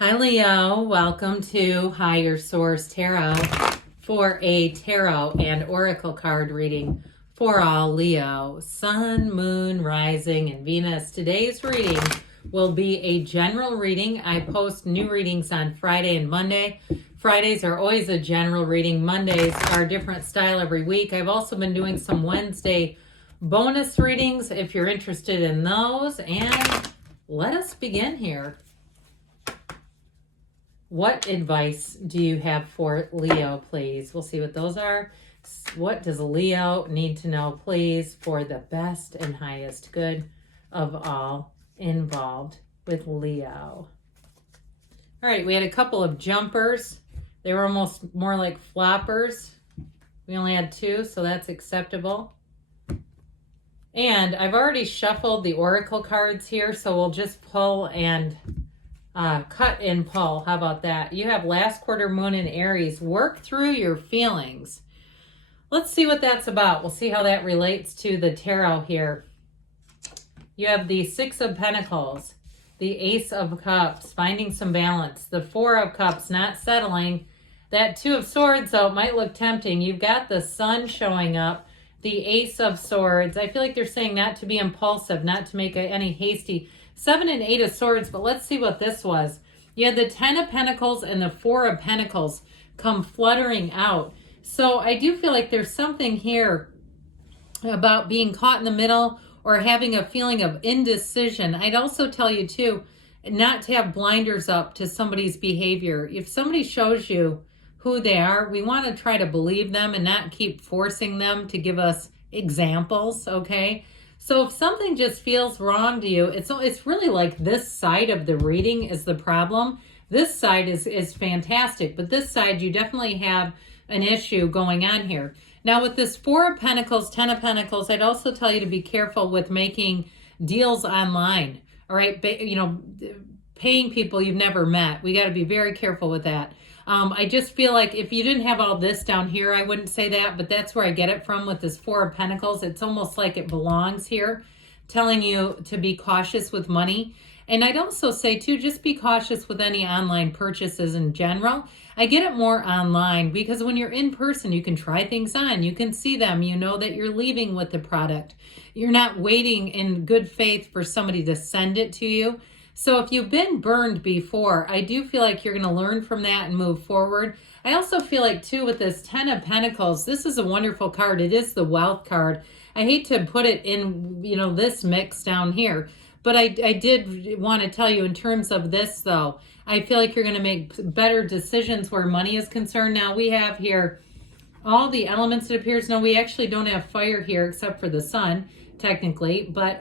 Hi, Leo. Welcome to Higher Source Tarot for a tarot and oracle card reading for all Leo, Sun, Moon, Rising, and Venus. Today's reading will be a general reading. I post new readings on Friday and Monday. Fridays are always a general reading. Mondays are a different style every week. I've also been doing some Wednesday bonus readings if you're interested in those. And let us begin here. What advice do you have for Leo, please? We'll see what those are. What does Leo need to know, please, for the best and highest good of all involved with Leo? All right, we had a couple of jumpers. They were almost more like floppers. We only had two, so that's acceptable. And I've already shuffled the oracle cards here, so we'll just pull and cut and pull. How about that? You have last quarter moon in Aries. Work through your feelings. Let's see what that's about. We'll see how that relates to the tarot here. You have the Six of Pentacles, the Ace of Cups, finding some balance, the Four of Cups, not settling. That Two of Swords, though, might look tempting. You've got the Sun showing up, the Ace of Swords. I feel like they're saying not to be impulsive, not to make any hasty. 7 and 8 of Swords, but let's see what this was. You had the 10 of Pentacles and the 4 of Pentacles come fluttering out. So I do feel like there's something here about being caught in the middle or having a feeling of indecision. I'd also tell you, too, not to have blinders up to somebody's behavior. If somebody shows you who they are, we want to try to believe them and not keep forcing them to give us examples, okay? So if something just feels wrong to you, it's really like this side of the reading is the problem. This side is fantastic, but this side you definitely have an issue going on here. Now with this 4 of Pentacles, 10 of Pentacles, I'd also tell you to be careful with making deals online. All right, paying people you've never met. We got to be very careful with that. I just feel like if you didn't have all this down here, I wouldn't say that, but that's where I get it from with this 4 of Pentacles. It's almost like it belongs here, telling you to be cautious with money. And I'd also say, too, just be cautious with any online purchases in general. I get it more online because when you're in person, you can try things on. You can see them. You know that you're leaving with the product. You're not waiting in good faith for somebody to send it to you. So if you've been burned before, I do feel like you're going to learn from that and move forward. I also feel like, too, with this 10 of Pentacles, this is a wonderful card. It is the wealth card. I hate to put it in, this mix down here. But I did want to tell you in terms of this, though, I feel like you're going to make better decisions where money is concerned. Now, we have here all the elements, it appears. No, we actually don't have fire here except for the sun, technically. But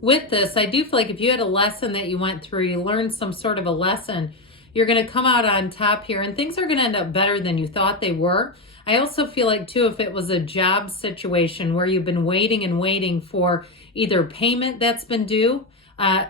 with this, I do feel like if you had a lesson that you went through, you learned some sort of a lesson, you're going to come out on top here, and things are going to end up better than you thought they were. I also feel like, too, if it was a job situation where you've been waiting and waiting for either payment that's been due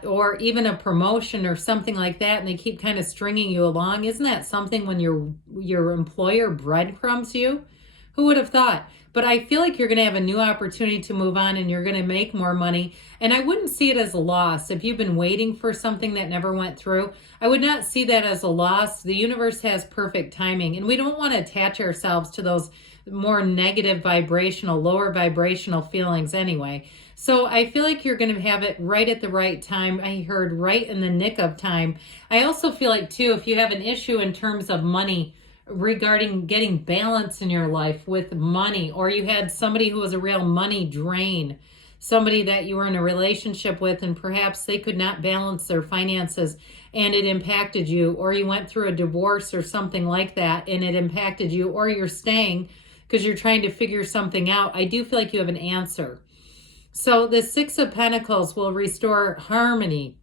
or even a promotion or something like that, and they keep kind of stringing you along, isn't that something when your employer breadcrumbs you? Who would have thought? But I feel like you're going to have a new opportunity to move on and you're going to make more money. And I wouldn't see it as a loss. If you've been waiting for something that never went through, I would not see that as a loss. The universe has perfect timing, and we don't want to attach ourselves to those more negative vibrational, lower vibrational feelings anyway. So I feel like you're going to have it right at the right time. I heard right in the nick of time. I also feel like, too, if you have an issue in terms of money, regarding getting balance in your life with money, or you had somebody who was a real money drain, somebody that you were in a relationship with and perhaps they could not balance their finances and it impacted you, or you went through a divorce or something like that and it impacted you, or you're staying because you're trying to figure something out, I do feel like you have an answer. So the 6 of Pentacles will restore harmony,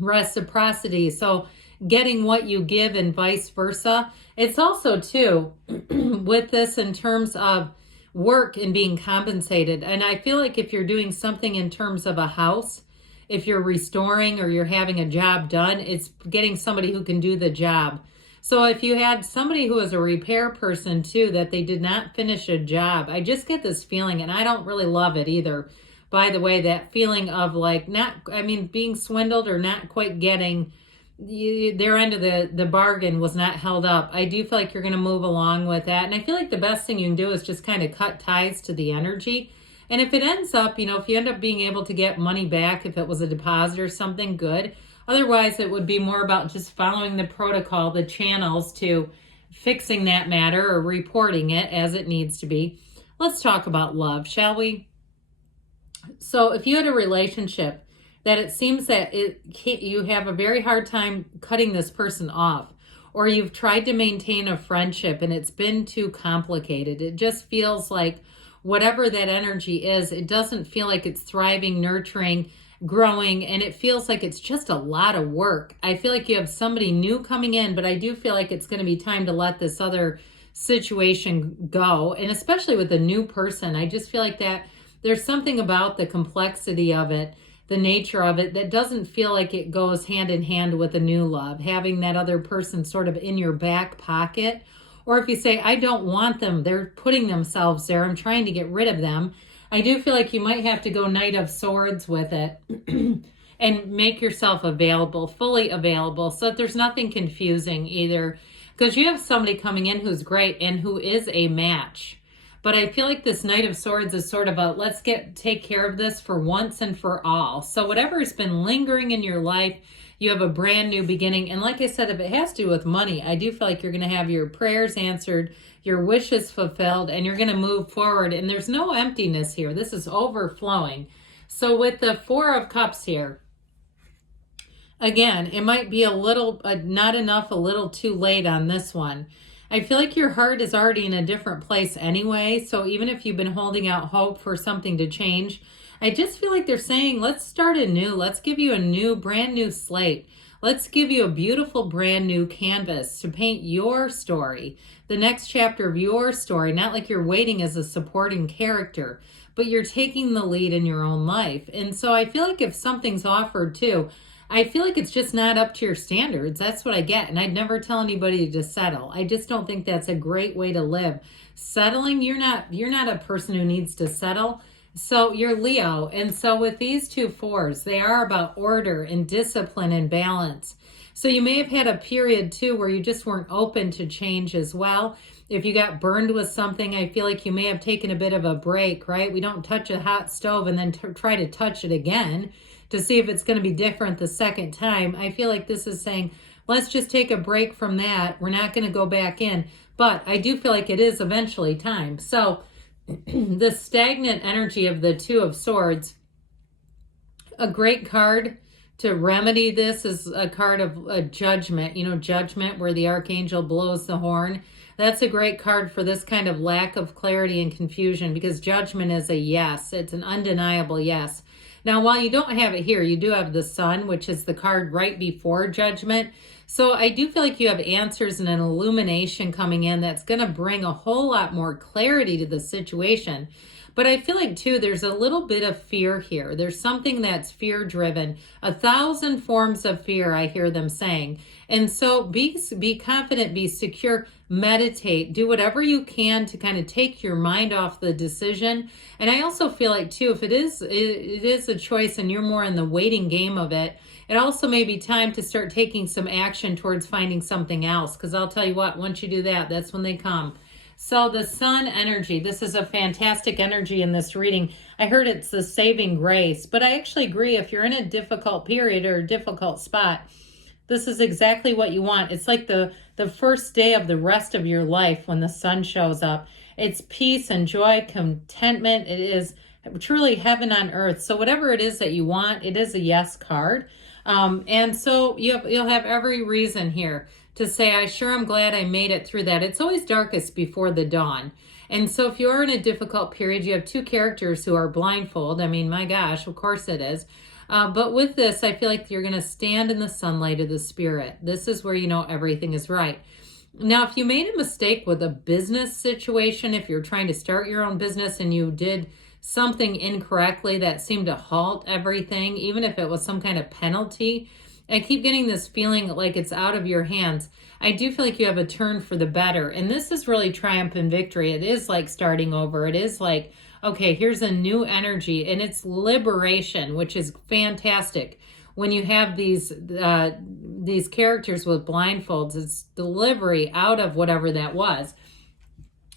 reciprocity. So getting what you give and vice versa. It's also, too, with this in terms of work and being compensated. And I feel like if you're doing something in terms of a house, if you're restoring or you're having a job done, it's getting somebody who can do the job. So if you had somebody who was a repair person, too, that they did not finish a job, I just get this feeling, and I don't really love it either. by the way, that feeling of like being swindled or not quite getting their end of the bargain was not held up. I do feel like you're going to move along with that. And I feel like the best thing you can do is just kind of cut ties to the energy. And if it ends up, if you end up being able to get money back, if it was a deposit or something, good. Otherwise, it would be more about just following the protocol, the channels to fixing that matter or reporting it as it needs to be. Let's talk about love, shall we? So if you had a relationship that it seems that you have a very hard time cutting this person off, or you've tried to maintain a friendship and it's been too complicated, it just feels like whatever that energy is, it doesn't feel like it's thriving, nurturing, growing, and it feels like it's just a lot of work. I feel like you have somebody new coming in, but I do feel like it's going to be time to let this other situation go. And especially with a new person, I just feel like that there's something about the complexity of it, the nature of it, that doesn't feel like it goes hand in hand with a new love, having that other person sort of in your back pocket. Or if you say, I don't want them, they're putting themselves there, I'm trying to get rid of them. I do feel like you might have to go Knight of Swords with it and make yourself available, fully available, so that there's nothing confusing either. Because you have somebody coming in who's great and who is a match. But I feel like this Knight of Swords is sort of a, let's take care of this for once and for all. So whatever has been lingering in your life, you have a brand new beginning. And like I said, if it has to do with money, I do feel like you're going to have your prayers answered, your wishes fulfilled, and you're going to move forward. And there's no emptiness here. This is overflowing. So with the Four of Cups here, again, it might be a little, not enough, a little too late on this one. I feel like your heart is already in a different place anyway. So even if you've been holding out hope for something to change, I just feel like they're saying, let's start anew. Let's give you a brand new slate. Let's give you a beautiful brand new canvas to paint your story, the next chapter of your story. Not like you're waiting as a supporting character, but you're taking the lead in your own life. And so I feel like if something's offered too, I feel like it's just not up to your standards. That's what I get. And I'd never tell anybody to settle. I just don't think that's a great way to live. Settling, you're not a person who needs to settle. So you're Leo. And so with these two fours, they are about order and discipline and balance. So you may have had a period too where you just weren't open to change as well. If you got burned with something, I feel like you may have taken a bit of a break, right? We don't touch a hot stove and then try to touch it again to see if it's going to be different the second time. I feel like this is saying, let's just take a break from that. We're not going to go back in. But I do feel like it is eventually time. So the stagnant energy of the Two of Swords, a great card to remedy this is a card of judgment. Judgment, where the archangel blows the horn. That's a great card for this kind of lack of clarity and confusion, because judgment is a yes. It's an undeniable yes. Now, while you don't have it here, you do have the Sun, which is the card right before judgment. So I do feel like you have answers and an illumination coming in that's going to bring a whole lot more clarity to the situation. But I feel like, too, there's a little bit of fear here. There's something that's fear-driven. 1,000 forms of fear, I hear them saying. And so be confident, be secure, meditate, do whatever you can to kind of take your mind off the decision. And I also feel like, too, if it is a choice and you're more in the waiting game of it, it also may be time to start taking some action towards finding something else. Because I'll tell you what, once you do that, that's when they come. So the Sun energy, this is a fantastic energy in this reading. I heard it's the saving grace, but I actually agree, if you're in a difficult period or a difficult spot, this is exactly what you want. It's like the first day of the rest of your life when the Sun shows up. It's peace and joy, contentment. It is truly heaven on earth. So whatever it is that you want, it is a yes card. And so you'll have every reason here to say, I sure am glad I made it through that. It's always darkest before the dawn. And so if you're in a difficult period, you have two characters who are blindfold. I mean, my gosh, of course it is. But with this, I feel like you're going to stand in the sunlight of the Spirit. This is where you know everything is right. Now, if you made a mistake with a business situation, if you're trying to start your own business and you did something incorrectly that seemed to halt everything, even if it was some kind of penalty, I keep getting this feeling like it's out of your hands. I do feel like you have a turn for the better. And this is really triumph and victory. It is like starting over. It is like Okay, here's a new energy, and it's liberation, which is fantastic. When you have these characters with blindfolds, it's delivery out of whatever that was.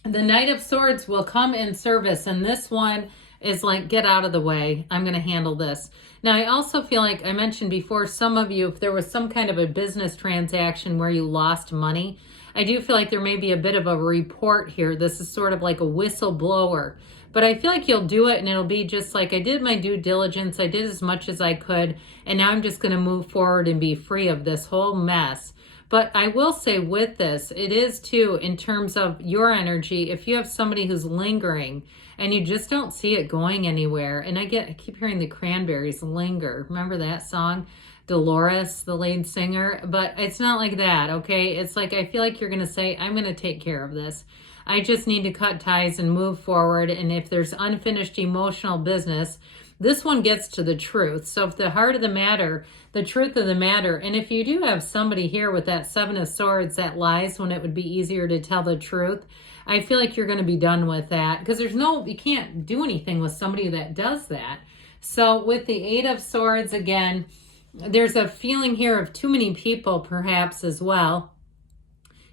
The Knight of Swords will come in service, and this one is like, get out of the way. I'm going to handle this. Now, I also feel like I mentioned before, some of you, if there was some kind of a business transaction where you lost money, I do feel like there may be a bit of a report here. This is sort of like a whistleblower. But I feel like you'll do it, and it'll be just like, I did my due diligence. I did as much as I could, and now I'm just going to move forward and be free of this whole mess. But I will say with this, it is too, in terms of your energy, if you have somebody who's lingering and you just don't see it going anywhere, and I keep hearing the Cranberries linger. Remember that song? Dolores, the lead singer, but it's not like that, okay? It's like, I feel like you're going to say, I'm going to take care of this. I just need to cut ties and move forward. And if there's unfinished emotional business, this one gets to the truth. So if the heart of the matter, the truth of the matter, and if you do have somebody here with that Seven of Swords that lies when it would be easier to tell the truth, I feel like you're going to be done with that, because you can't do anything with somebody that does that. So with the Eight of Swords, again, there's a feeling here of too many people perhaps as well,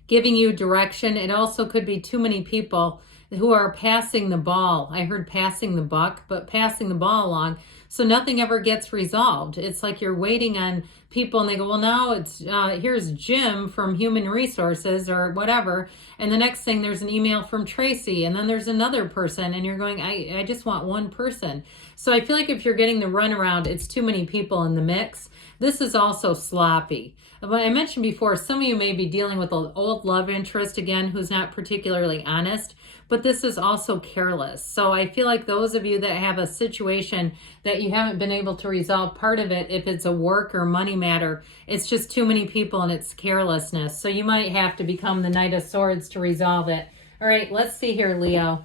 giving you direction. It also could be too many people who are passing the ball. I heard passing the buck, but passing the ball along. So nothing ever gets resolved. It's like you're waiting on people and they go, well, now it's here's Jim from Human Resources or whatever. And the next thing there's an email from Tracy, and then there's another person, and you're going, I just want one person. So I feel like if you're getting the runaround, it's too many people in the mix. This is also sloppy. I mentioned before, some of you may be dealing with an old love interest, again, who's not particularly honest, but this is also careless. So I feel like those of you that have a situation that you haven't been able to resolve, part of it, if it's a work or money matter, it's just too many people and it's carelessness. So you might have to become the Knight of Swords to resolve it. All right, let's see here, Leo.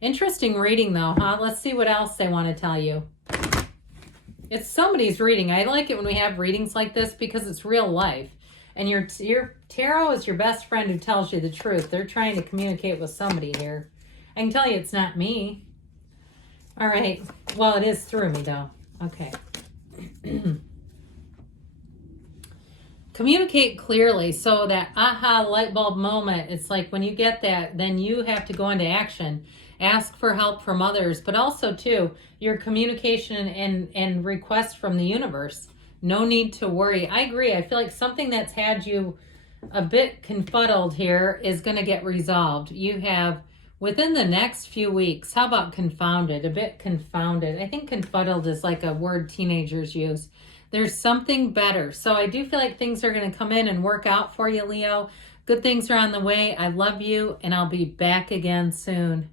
Interesting reading though, huh? Let's see what else they want to tell you. It's somebody's reading. I like it when we have readings like this because it's real life. And your tarot is your best friend who tells you the truth. They're trying to communicate with somebody here. I can tell you it's not me. All right. Well, it is through me, though. Okay. Communicate clearly. So that aha light bulb moment, it's like when you get that, then you have to go into action. Ask for help from others, but also, too, your communication and request from the universe. No need to worry. I agree. I feel like something that's had you a bit confuddled here is going to get resolved. You have, within the next few weeks, how about confounded? A bit confounded. I think confuddled is like a word teenagers use. There's something better. So I do feel like things are going to come in and work out for you, Leo. Good things are on the way. I love you, and I'll be back again soon.